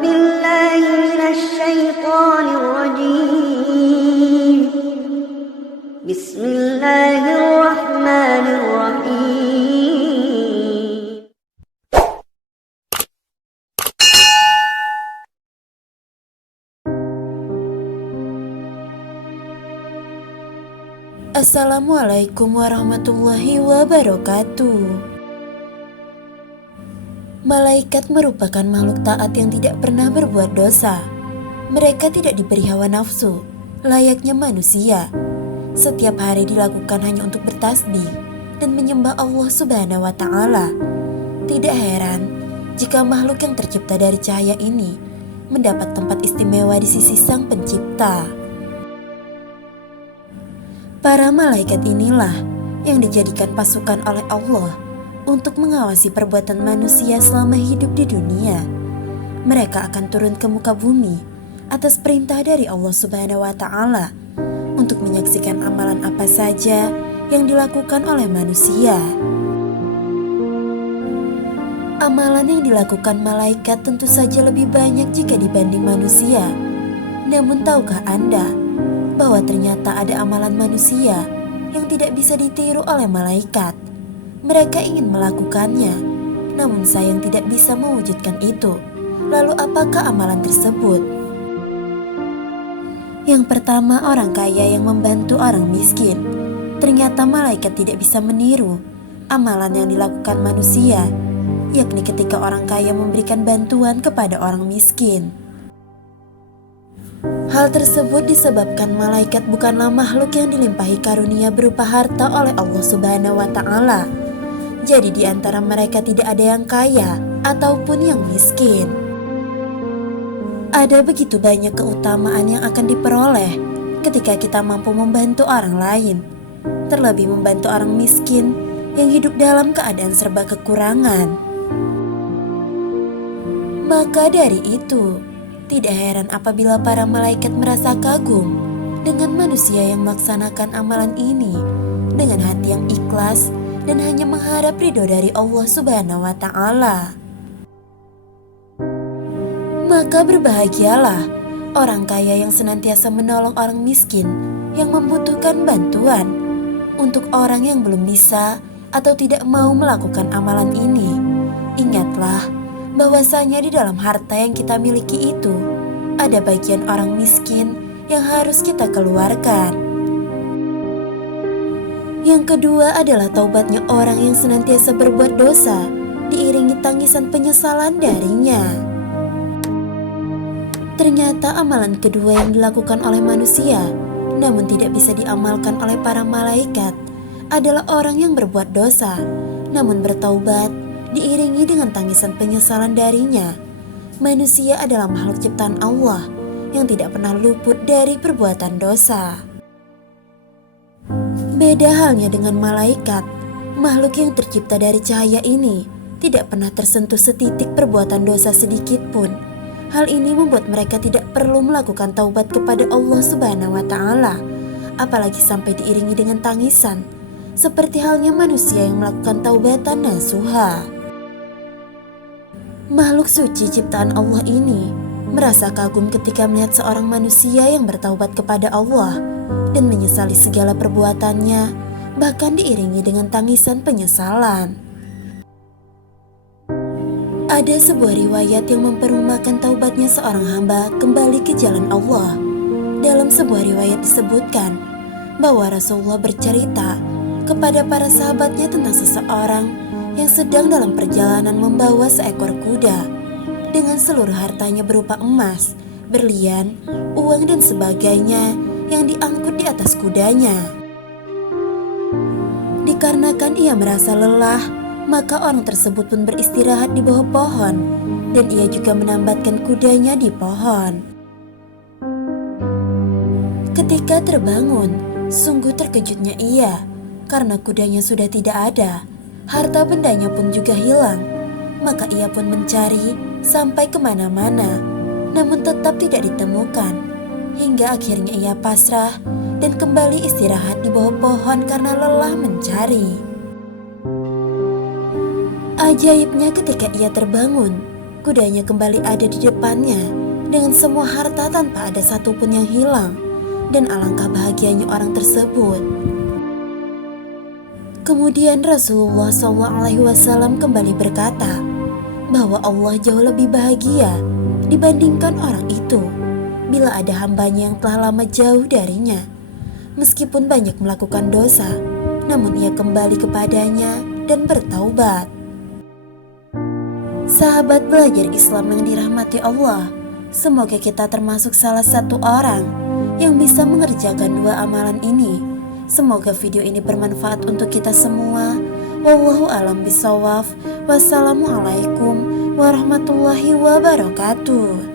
بالله من الشيطان الرجيم بسم الله الرحمن الرحيم. Assalamualaikum warahmatullahi wabarakatuh. Malaikat merupakan makhluk taat yang tidak pernah berbuat dosa. Mereka tidak diberi hawa nafsu, layaknya manusia. Setiap hari dilakukan hanya untuk bertasbih dan menyembah Allah Subhanahu wa Ta'ala. Tidak heran jika makhluk yang tercipta dari cahaya ini mendapat tempat istimewa di sisi Sang Pencipta. Para malaikat inilah yang dijadikan pasukan oleh Allah untuk mengawasi perbuatan manusia selama hidup di dunia. Mereka akan turun ke muka bumi atas perintah dari Allah Subhanahu wa Ta'ala untuk menyaksikan amalan apa saja yang dilakukan oleh manusia. Amalan yang dilakukan malaikat tentu saja lebih banyak jika dibanding manusia. Namun tahukah Anda bahwa ternyata ada amalan manusia yang tidak bisa ditiru oleh malaikat? Mereka ingin melakukannya, namun sayang tidak bisa mewujudkan itu. Lalu apakah amalan tersebut? Yang pertama, orang kaya yang membantu orang miskin. Ternyata malaikat tidak bisa meniru amalan yang dilakukan manusia, yakni ketika orang kaya memberikan bantuan kepada orang miskin. Hal tersebut disebabkan malaikat bukanlah makhluk yang dilimpahi karunia berupa harta oleh Allah Subhanahu wa Ta'ala. Jadi di antara mereka tidak ada yang kaya ataupun yang miskin. Ada begitu banyak keutamaan yang akan diperoleh ketika kita mampu membantu orang lain, terlebih membantu orang miskin yang hidup dalam keadaan serba kekurangan. Maka dari itu, tidak heran apabila para malaikat merasa kagum dengan manusia yang melaksanakan amalan ini dengan hati yang ikhlas dan hanya mengharap ridho dari Allah Subhanahu wa Ta'ala. Maka berbahagialah orang kaya yang senantiasa menolong orang miskin yang membutuhkan bantuan. Untuk orang yang belum bisa atau tidak mau melakukan amalan ini, ingatlah bahwasanya di dalam harta yang kita miliki itu ada bagian orang miskin yang harus kita keluarkan. Yang kedua adalah taubatnya orang yang senantiasa berbuat dosa diiringi tangisan penyesalan darinya. Ternyata amalan kedua yang dilakukan oleh manusia namun tidak bisa diamalkan oleh para malaikat adalah orang yang berbuat dosa namun bertaubat diiringi dengan tangisan penyesalan darinya. Manusia adalah makhluk ciptaan Allah yang tidak pernah luput dari perbuatan dosa. Beda halnya dengan malaikat, makhluk yang tercipta dari cahaya ini tidak pernah tersentuh setitik perbuatan dosa sedikit pun. Hal ini membuat mereka tidak perlu melakukan taubat kepada Allah Subhanahu wa Ta'ala, apalagi sampai diiringi dengan tangisan, seperti halnya manusia yang melakukan taubatan nasuha. Makhluk suci ciptaan Allah ini merasa kagum ketika melihat seorang manusia yang bertaubat kepada Allah dan menyesali segala perbuatannya, bahkan diiringi dengan tangisan penyesalan. Ada sebuah riwayat yang memperumpakan taubatnya seorang hamba kembali ke jalan Allah. Dalam sebuah riwayat disebutkan bahwa Rasulullah bercerita kepada para sahabatnya tentang seseorang yang sedang dalam perjalanan membawa seekor kuda dengan seluruh hartanya berupa emas, berlian, uang dan sebagainya yang diangkut di atas kudanya. Dikarenakan ia merasa lelah, maka orang tersebut pun beristirahat di bawah pohon dan ia juga menambatkan kudanya di pohon. Ketika terbangun, sungguh terkejutnya ia karena kudanya sudah tidak ada. Harta bendanya pun juga hilang. Maka ia pun mencari sampai kemana-mana, namun tetap tidak ditemukan. Hingga akhirnya ia pasrah dan kembali istirahat di bawah pohon karena lelah mencari. Ajaibnya ketika ia terbangun, Kudanya kembali ada di depannya dengan semua harta tanpa ada satupun yang hilang, dan alangkah bahagianya orang tersebut. Kemudian Rasulullah SAW kembali berkata bahwa Allah jauh lebih bahagia dibandingkan orang itu bila ada hambanya yang telah lama jauh darinya. Meskipun banyak melakukan dosa, namun ia kembali kepadanya dan bertaubat. Sahabat belajar Islam yang dirahmati Allah, semoga kita termasuk salah satu orang yang bisa mengerjakan dua amalan ini. Semoga video ini bermanfaat untuk kita semua. Wallahu a'lam bishawab. Wassalamualaikum warahmatullahi wabarakatuh.